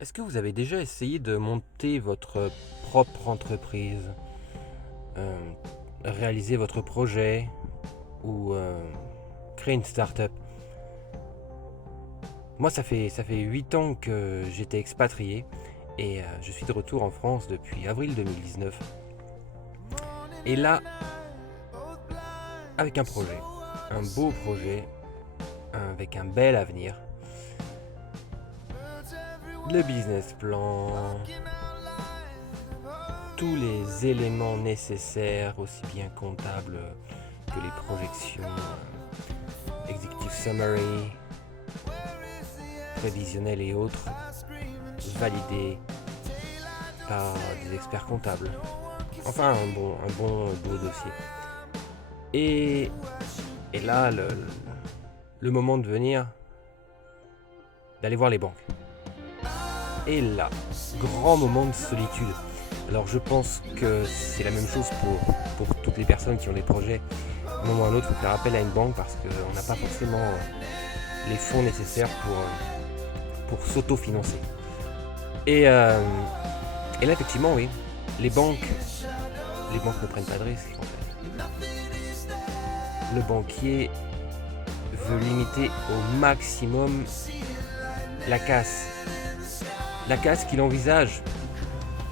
Est-ce que vous avez déjà essayé de monter votre propre entreprise, euh, réaliser votre projet ou créer une start-up? Moi, ça fait 8 ans que j'étais expatrié et je suis de retour en France depuis avril 2019. Et là, avec un projet, un beau projet, avec un bel avenir, le business plan, tous les éléments nécessaires, aussi bien comptables que les projections, executive summary, prévisionnels et autres, validés par des experts comptables. Enfin, un bon beau dossier. Et, et là, le moment de venir, d'aller voir les banques. Et là, grand moment de solitude. Alors je pense que c'est la même chose pour toutes les personnes qui ont des projets. À un moment ou à un autre, il faut faire appel à une banque parce qu'on n'a pas forcément les fonds nécessaires pour s'autofinancer. Et, euh, et là, effectivement, oui, les banques, les banques ne prennent pas de risques en fait. Le banquier veut limiter au maximum la casse. La casse qu'il envisage.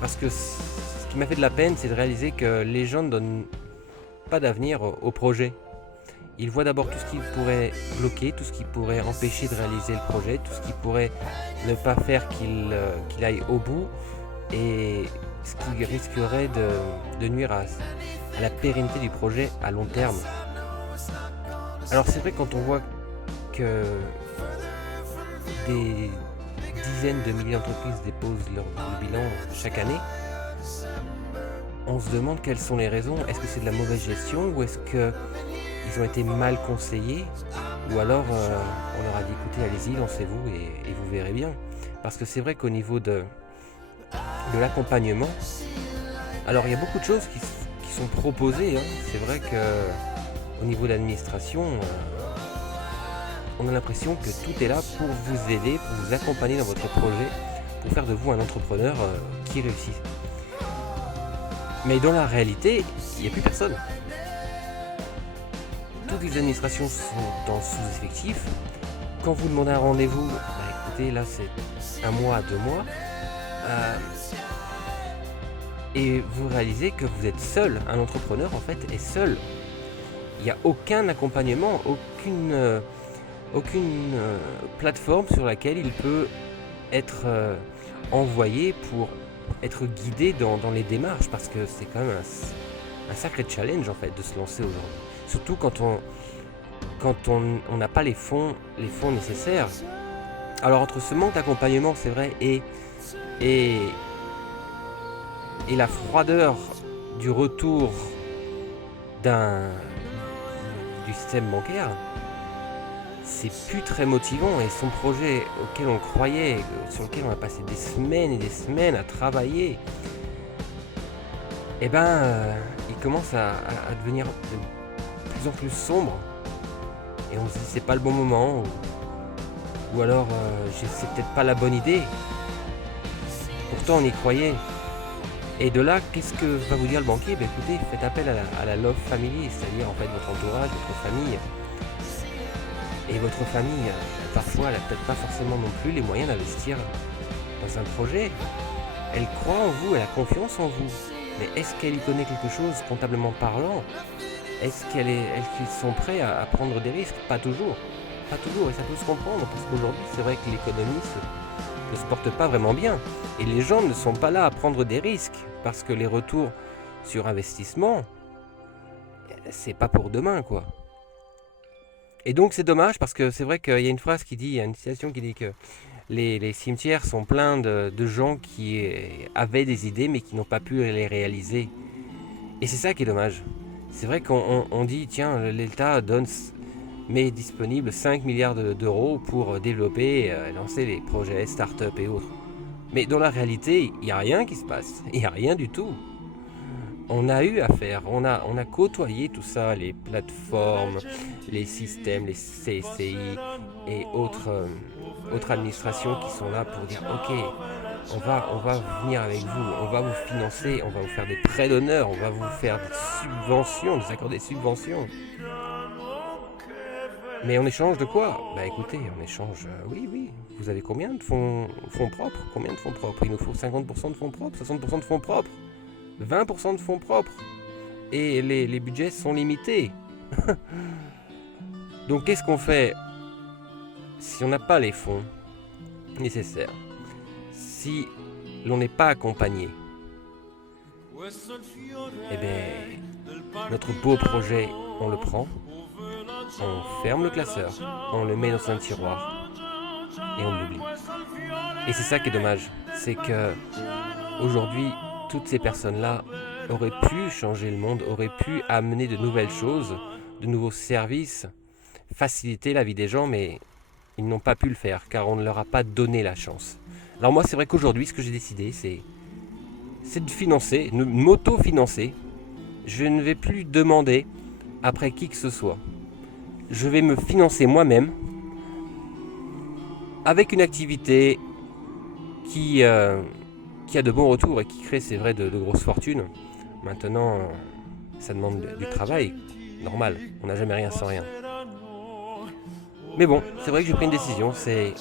Parce que ce qui m'a fait de la peine, c'est de réaliser que les gens ne donnent pas d'avenir au projet. Ils voient d'abord tout ce qui pourrait bloquer, tout ce qui pourrait empêcher de réaliser le projet, tout ce qui pourrait ne pas faire qu'il aille au bout et ce qui risquerait de nuire à la pérennité du projet à long terme. Alors c'est vrai quand on voit que des dizaines de milliers d'entreprises déposent leur bilan chaque année, on se demande quelles sont les raisons. Est-ce que c'est de la mauvaise gestion ou est-ce qu'ils ont été mal conseillés ou alors on leur a dit écoutez allez-y lancez-vous et vous verrez bien. Parce que c'est vrai qu'au niveau de l'accompagnement, alors il y a beaucoup de choses qui sont proposées. C'est vrai qu'au niveau de l'administration, on a l'impression que tout est là pour vous aider, pour vous accompagner dans votre projet, pour faire de vous un entrepreneur qui réussit. Mais dans la réalité, il n'y a plus personne. Toutes les administrations sont en sous-effectif. Quand vous demandez un rendez-vous, écoutez, là c'est un mois, 2 mois. Et vous réalisez que vous êtes seul. Un entrepreneur en fait est seul. Il n'y a aucun accompagnement, aucune plateforme sur laquelle il peut être envoyé pour être guidé dans les démarches, parce que c'est quand même un sacré challenge en fait de se lancer aujourd'hui. Surtout quand on n'a pas les fonds nécessaires. Alors entre ce manque d'accompagnement, c'est vrai, et la froideur du retour du système bancaire, c'est plus très motivant. Et son projet auquel on croyait, sur lequel on a passé des semaines et des semaines à travailler, il commence à devenir de plus en plus sombre. Et on se dit c'est pas le bon moment, ou alors c'est peut-être pas la bonne idée. Pourtant on y croyait. Et de là, qu'est-ce que va vous dire le banquier? Écoutez, faites appel à la love family, c'est-à-dire en fait votre entourage, votre famille. Et votre famille, parfois, elle n'a peut-être pas forcément non plus les moyens d'investir dans un projet. Elle croit en vous, elle a confiance en vous. Mais est-ce qu'elle y connaît quelque chose comptablement parlant? Est-ce qu'ils sont prêts à prendre des risques? Pas toujours. Pas toujours, et ça peut se comprendre, parce qu'aujourd'hui, c'est vrai que l'économie ne se porte pas vraiment bien. Et les gens ne sont pas là à prendre des risques, parce que les retours sur investissement, c'est pas pour demain, quoi. Et donc c'est dommage, parce que c'est vrai qu'il y a une phrase qui dit, il y a une citation qui dit que les cimetières sont pleins de gens qui avaient des idées mais qui n'ont pas pu les réaliser. Et c'est ça qui est dommage. C'est vrai qu'on dit, tiens, l'État met disponible 5 milliards d'euros pour développer, lancer les projets, start-up et autres. Mais dans la réalité, il n'y a rien qui se passe. Il n'y a rien du tout. On a eu à faire, on a côtoyé tout ça, les plateformes, les systèmes, les CCI et autres autres administrations qui sont là pour dire ok, on va venir avec vous, on va vous financer, on va vous faire des prêts d'honneur, on va vous faire des subventions, nous accorder des subventions. Mais en échange de quoi? Bah écoutez, en échange, oui, vous avez combien de fonds propres? Combien de fonds propres? Il nous faut 50% de fonds propres, 60% de fonds propres, 20% de fonds propres. Et les budgets sont limités. Donc qu'est-ce qu'on fait si on n'a pas les fonds nécessaires? Si l'on n'est pas accompagné, eh bien, notre beau projet, on le prend, on ferme le classeur, on le met dans un tiroir et on l'oublie. Et c'est ça qui est dommage, c'est que aujourd'hui, toutes ces personnes-là auraient pu changer le monde, auraient pu amener de nouvelles choses, de nouveaux services, faciliter la vie des gens, mais ils n'ont pas pu le faire car on ne leur a pas donné la chance. Alors moi, c'est vrai qu'aujourd'hui, ce que j'ai décidé, c'est de financer, de m'auto-financer. Je ne vais plus demander après qui que ce soit. Je vais me financer moi-même avec une activité qui a de bons retours et qui crée, c'est vrai, de grosses fortunes. Maintenant, ça demande du travail, normal. On n'a jamais rien sans rien. Mais bon, c'est vrai que j'ai pris une décision, c'est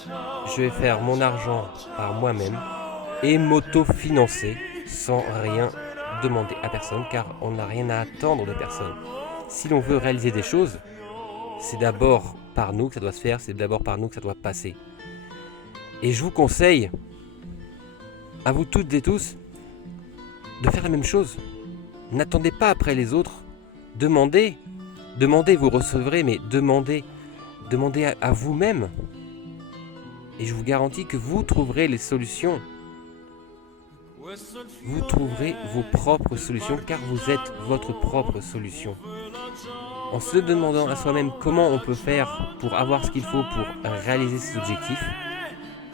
je vais faire mon argent par moi-même et m'auto-financer sans rien demander à personne, car on n'a rien à attendre de personne. Si l'on veut réaliser des choses, c'est d'abord par nous que ça doit se faire, c'est d'abord par nous que ça doit passer. Et je vous conseille, à vous toutes et tous, de faire la même chose. N'attendez pas après les autres. Demandez, vous recevrez, mais demandez à vous-même. Et je vous garantis que vous trouverez les solutions. Vous trouverez vos propres solutions, car vous êtes votre propre solution. En se demandant à soi-même comment on peut faire pour avoir ce qu'il faut pour réaliser ses objectifs,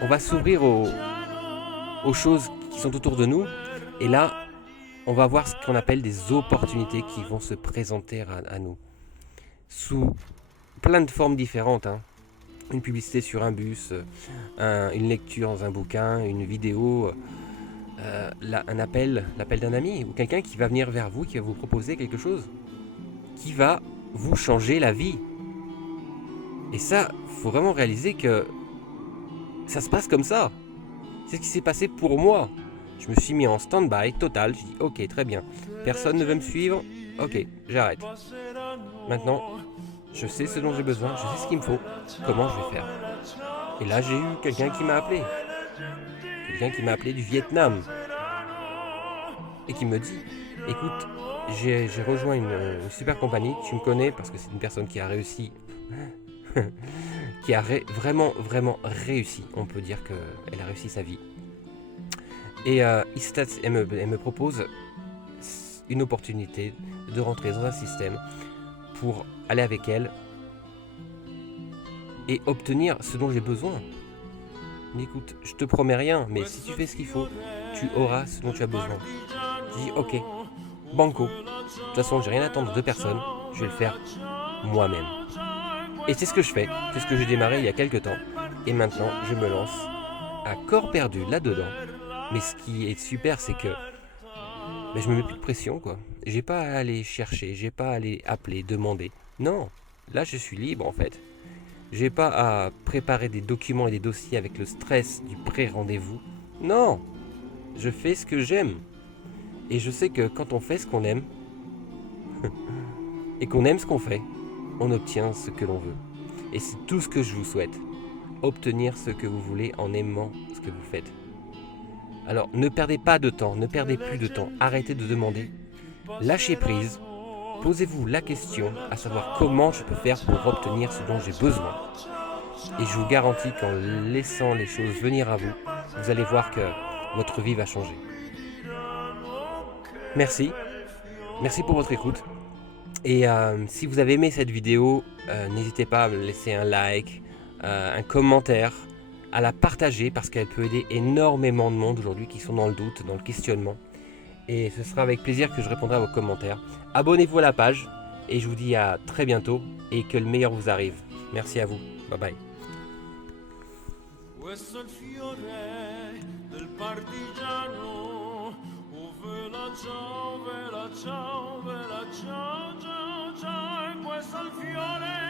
on va s'ouvrir aux choses qui sont autour de nous. Et là, on va voir ce qu'on appelle des opportunités qui vont se présenter à nous. Sous plein de formes différentes. Une publicité sur un bus, une lecture dans un bouquin, une vidéo, un appel d'un ami ou quelqu'un qui va venir vers vous, qui va vous proposer quelque chose, qui va vous changer la vie. Et ça, il faut vraiment réaliser que ça se passe comme ça. C'est ce qui s'est passé pour moi. Je me suis mis en stand-by total. Je dis ok, très bien. Personne ne veut me suivre. Ok, j'arrête. Maintenant, je sais ce dont j'ai besoin. Je sais ce qu'il me faut. Comment je vais faire. Et là, j'ai eu quelqu'un qui m'a appelé. Quelqu'un qui m'a appelé du Vietnam. Et qui me dit, écoute, j'ai rejoint une super compagnie. Tu me connais parce que c'est une personne qui a réussi. Qui a vraiment réussi. On peut dire qu'elle a réussi sa vie. Et elle me propose une opportunité de rentrer dans un système pour aller avec elle et obtenir ce dont j'ai besoin. Mais écoute, je te promets rien, mais si tu fais ce qu'il faut, tu auras ce dont tu as besoin. Je dis ok, banco. De toute façon, j'ai rien à attendre de personne, je vais le faire moi-même. Et c'est ce que je fais, c'est ce que j'ai démarré il y a quelques temps. Et maintenant, je me lance à corps perdu là-dedans. Mais ce qui est super, c'est que je me mets plus de pression, quoi. J'ai pas à aller chercher, j'ai pas à aller appeler, demander. Non, là je suis libre en fait. J'ai pas à préparer des documents et des dossiers avec le stress du pré-rendez-vous. Non, je fais ce que j'aime. Et je sais que quand on fait ce qu'on aime, et qu'on aime ce qu'on fait, on obtient ce que l'on veut. Et c'est tout ce que je vous souhaite. Obtenir ce que vous voulez en aimant ce que vous faites. Alors ne perdez pas de temps, ne perdez plus de temps, arrêtez de demander, lâchez prise, posez-vous la question à savoir comment je peux faire pour obtenir ce dont j'ai besoin. Et je vous garantis qu'en laissant les choses venir à vous, vous allez voir que votre vie va changer. Merci pour votre écoute. Et si vous avez aimé cette vidéo, n'hésitez pas à me laisser un like, un commentaire, à la partager parce qu'elle peut aider énormément de monde aujourd'hui qui sont dans le doute, dans le questionnement. Et ce sera avec plaisir que je répondrai à vos commentaires. Abonnez-vous à la page et je vous dis à très bientôt et que le meilleur vous arrive. Merci à vous. Bye bye. questo è il fiore del partigiano. Oh vela ciao, vela ciao, vela ciao, ciao, ciao. E questo è il fiore